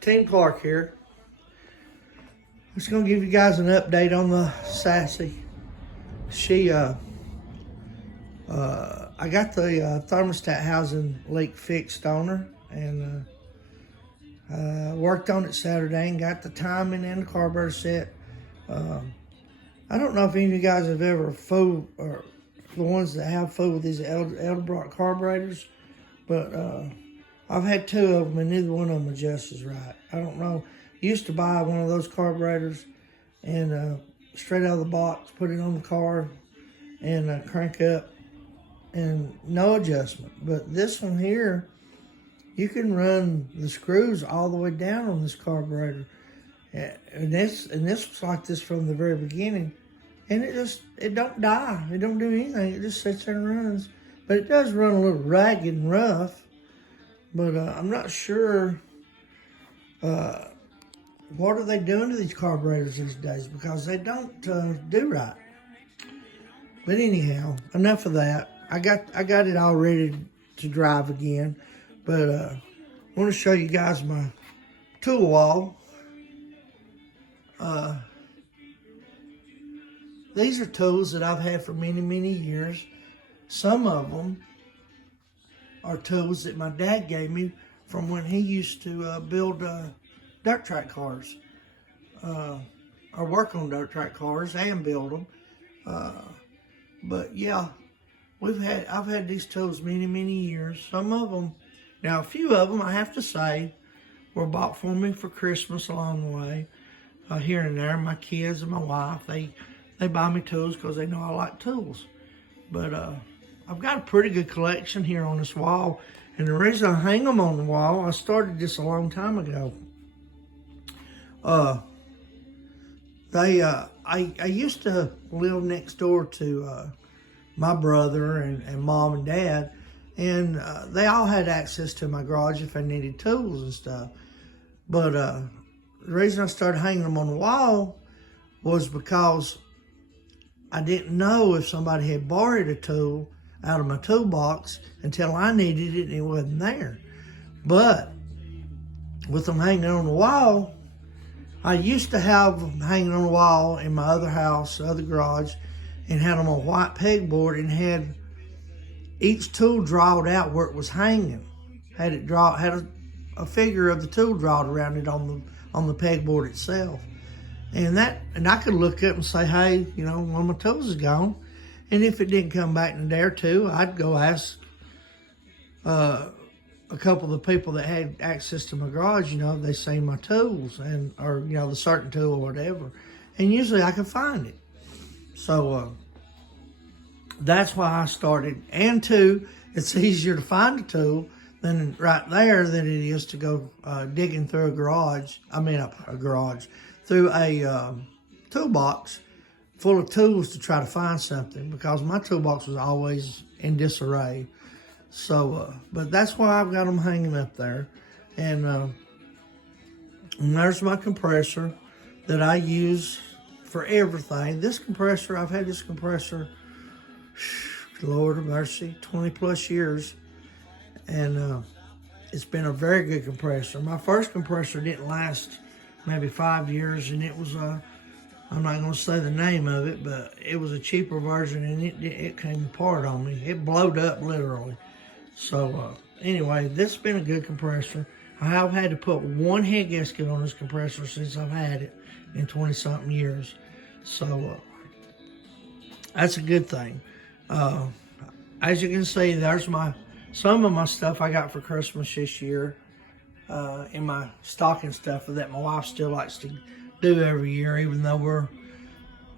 Team Clark here. I'm just gonna give you guys an update on the Sassy. I got the thermostat housing leak fixed on her, and worked on it Saturday and got the timing and the carburetor set. I don't know if any of you guys have ever fooled, or the ones that have fooled with these Edelbrock carburetors, but I've had two of them and neither one of them adjusts right. I don't know. Used to buy one of those carburetors and straight out of the box, put it on the car and crank up and no adjustment. But this one here, you can run the screws all the way down on this carburetor. And this was like this from the very beginning. And it don't die. It don't do anything. It just sits there and runs. But it does run a little ragged and rough. But I'm not sure what are they doing to these carburetors these days, because they don't do right. But anyhow, enough of that. I got it all ready to drive again. But I want to show you guys my tool wall. These are tools that I've had for many, many years. Some of them are tools that my dad gave me from when he used to build dirt track cars, or work on dirt track cars and build them. But yeah, I've had these tools many, many years. Some of them, now a few of them I have to say were bought for me for Christmas along the way, here and there. My kids and my wife, they buy me tools because they know I like tools. But I've got a pretty good collection here on this wall. And the reason I hang them on the wall, I started this a long time ago. I used to live next door to my brother and mom and dad, and they all had access to my garage if I needed tools and stuff. But the reason I started hanging them on the wall was because I didn't know if somebody had borrowed a tool out of my toolbox until I needed it and it wasn't there. But with them hanging on the wall, I used to have them hanging on the wall in my other house, other garage, and had them on white pegboard and had each tool drawed out where it was hanging. Had a figure of the tool drawn around it on the pegboard itself. And I could look up and say, hey, you know, one of my tools is gone. And if it didn't come back in a day or two, I'd go ask a couple of the people that had access to my garage, you know, they seen my tools or, you know, the certain tool or whatever. And usually I could find it. So that's why I started. And two, it's easier to find a tool than right there than it is to go digging through through a toolbox full of tools to try to find something, because my toolbox was always in disarray. So, but that's why I've got them hanging up there. And there's my compressor that I use for everything. This compressor, I've had this compressor, Lord of mercy, 20 plus years. And it's been a very good compressor. My first compressor didn't last maybe 5 years, and it was I'm not going to say the name of it, but it was a cheaper version, and it came apart on me. It blowed up literally. So anyway, this has been a good compressor. I have had to put one head gasket on this compressor since I've had it in 20-something years. So that's a good thing. As you can see, there's some of my stuff I got for Christmas this year, in my stocking stuff that my wife still likes to do every year, even though we're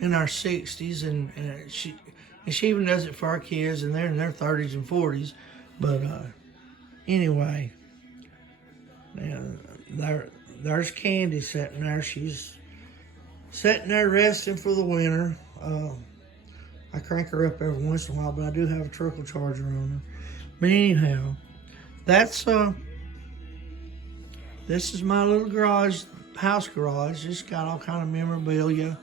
in our 60s, and she even does it for our kids, and they're in their 30s and 40s. But anyway, there's Candy sitting there. She's sitting there resting for the winter. I crank her up every once in a while, but I do have a trickle charger on her. But anyhow, that's this is my little house garage. It's got all kind of memorabilia.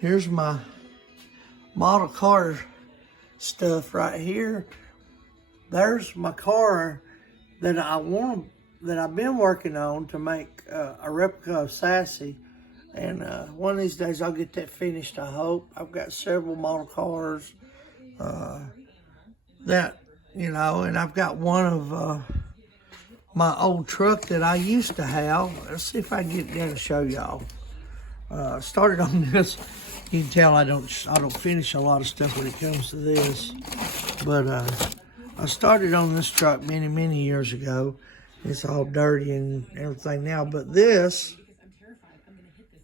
Here's my model car stuff right here. There's my car that I want that I've been working on to make a replica of Sassy. And one of these days I'll get that finished, I hope. I've got several model cars that, you know, and I've got one of my old truck that I used to have. Let's see if I can get there to show y'all. Started on this. You can tell I don't finish a lot of stuff when it comes to this. But I started on this truck many years ago. It's all dirty and everything now. But this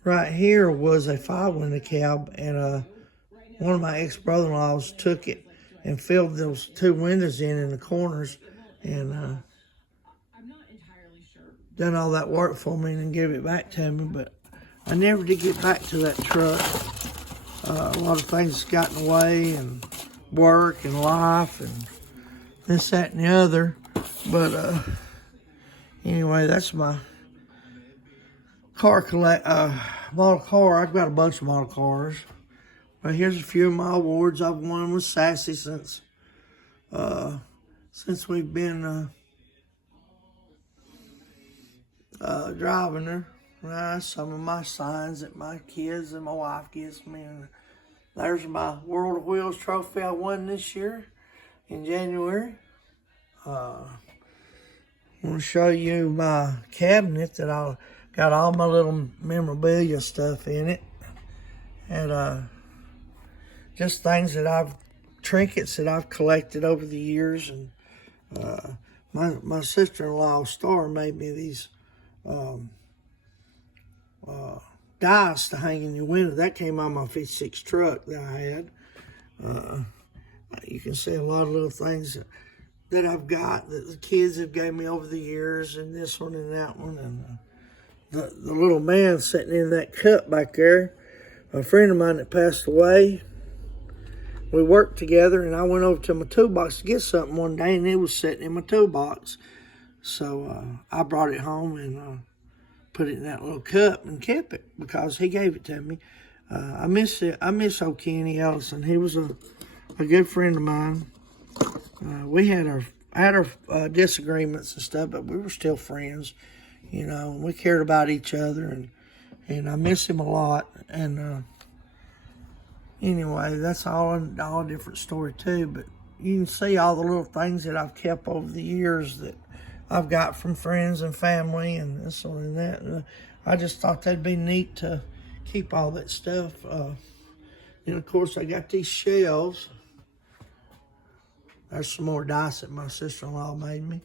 right here was a 5-window cab, and one of my ex-brother-in-laws took it and filled those 2 windows in the corners, and done all that work for me and gave it back to me. But I never did get back to that truck. A lot of things got in the way, and work and life and this, that, and the other. But anyway, that's my model car. I've got a bunch of model cars. But here's a few of my awards I've won with Sassy since we've been driving her. Some of my signs that my kids and my wife gives me. And there's my World of Wheels trophy I won this year in January. I want to show you my cabinet that I got all my little memorabilia stuff in it. And just things that trinkets that I've collected over the years. And my sister-in-law, Star, made me these dice to hang in your window. That came on my 56 truck that I had. You can see a lot of little things that I've got that the kids have gave me over the years, and this one and that one. And the little man sitting in that cup back there, a friend of mine that passed away, we worked together, and I went over to my toolbox to get something one day, and it was sitting in my toolbox. So I brought it home and put it in that little cup and kept it because he gave it to me. I miss it. I miss old Kenny Ellison. He was a good friend of mine. We had our disagreements and stuff, but we were still friends. You know, we cared about each other, and I miss him a lot. And anyway, that's all a different story too. But you can see all the little things that I've kept over the years that I've got from friends and family and this one and that. And I just thought that'd be neat to keep all that stuff. And of course, I got these shelves. There's some more dice that my sister-in-law made me.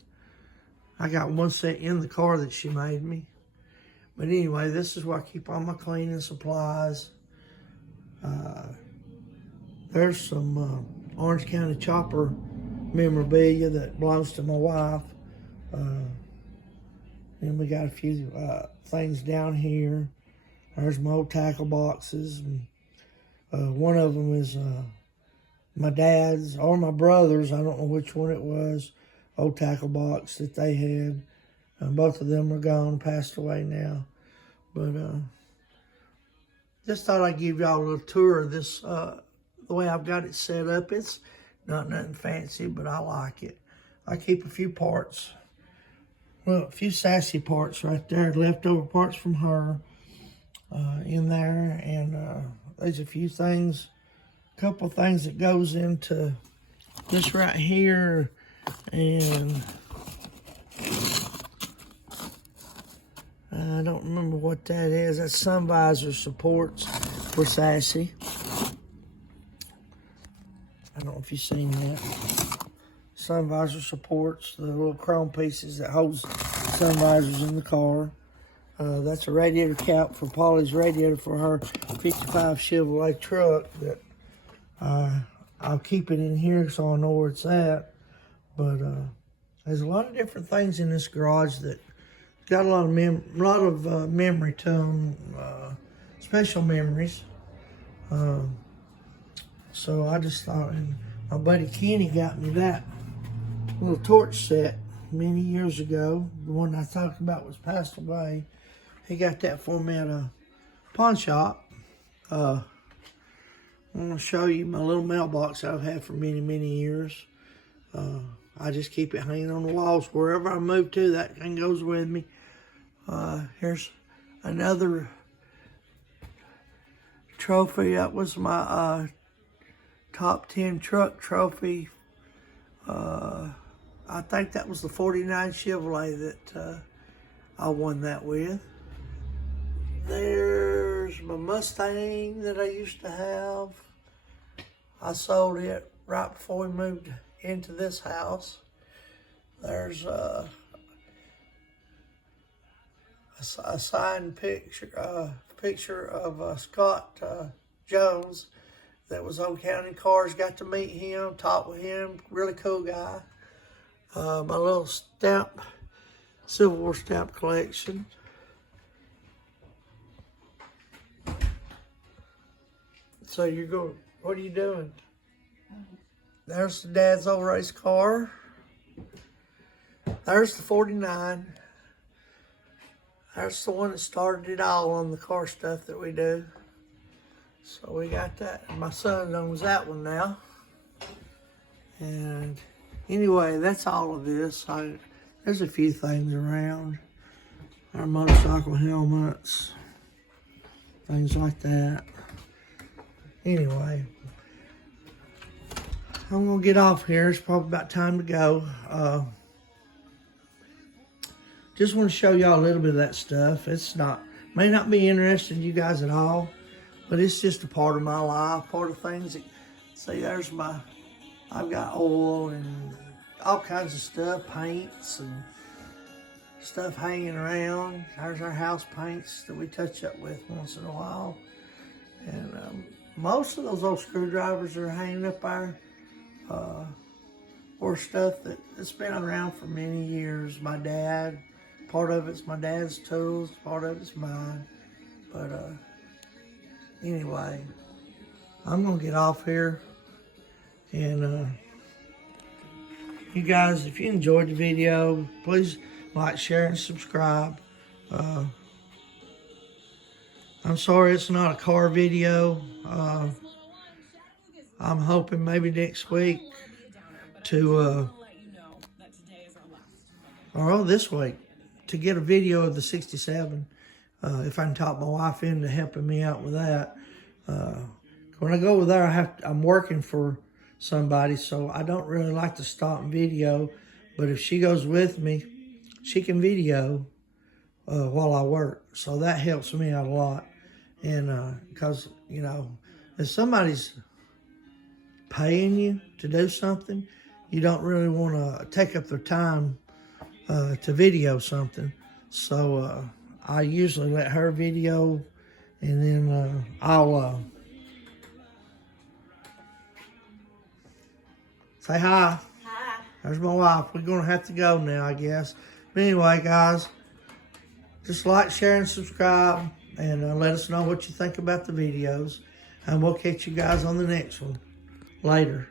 I got one set in the car that she made me. But anyway, this is where I keep all my cleaning supplies. There's some Orange County Chopper memorabilia that belongs to my wife. And we got a few things down here. There's my old tackle boxes. And, one of them is my dad's or my brother's, I don't know which one it was, old tackle box that they had. Both of them are gone, passed away now. But just thought I'd give y'all a little tour of this, the way I've got it set up. It's not nothing fancy, but I like it. I keep a few parts. Well, a few Sassy parts right there, leftover parts from her in there. And there's a few things, a couple things that goes into this right here. And I don't remember what that is. That's sun visor supports for Sassy. I don't know if you've seen that. Sun visor supports, the little chrome pieces that holds sun visors in the car. That's a radiator cap for Polly's radiator for her 55 Chevrolet truck that I'll keep it in here so I know where it's at. But there's a lot of different things in this garage that got a lot of memory to them, special memories. So I just thought, and my buddy Kenny got me that little torch set many years ago. The one I talked about was passed away. He got that for me at a pawn shop. I'm going to show you my little mailbox I've had for many years. I just keep it hanging on the walls. Wherever I move to, that thing goes with me. Here's another trophy. That was my top 10 truck trophy. I think that was the 49 Chevrolet that I won that with. There's my Mustang that I used to have. I sold it right before we moved into this house. There's a signed picture of Scott Jones that was on County Cars. Got to meet him, talk with him, really cool guy. My little stamp, Civil War stamp collection. So you're going, what are you doing? There's the Dad's old race car. There's the 49. There's the one that started it all on the car stuff that we do. So we got that. My son owns that one now. And anyway, that's all of this. There's a few things around. Our motorcycle helmets, things like that. Anyway, I'm gonna get off here. It's probably about time to go. Just want to show y'all a little bit of that stuff. May not be interesting to you guys at all, but it's just a part of my life, part of things that, see, I've got oil and all kinds of stuff, paints and stuff hanging around. There's our house paints that we touch up with once in a while. And most of those old screwdrivers that are hanging up there or stuff that's been around for many years. My dad, part of it's my dad's tools, part of it's mine. But anyway, I'm gonna get off here. And you guys, if you enjoyed the video, please like, share, and subscribe. I'm sorry it's not a car video. I'm hoping maybe next week to, or this week, to get a video of the 67. If I can talk my wife into helping me out with that. When I go over there, I'm working for somebody, so I don't really like to stop and video. But if she goes with me, she can video while I work. So that helps me out a lot. And because, you know, if somebody's paying you to do something, you don't really want to take up their time to video something. So I usually let her video, and then I'll say hi. Hi. There's my wife. We're going to have to go now, I guess. But anyway, guys, just like, share, and subscribe, and let us know what you think about the videos. And we'll catch you guys on the next one. Later.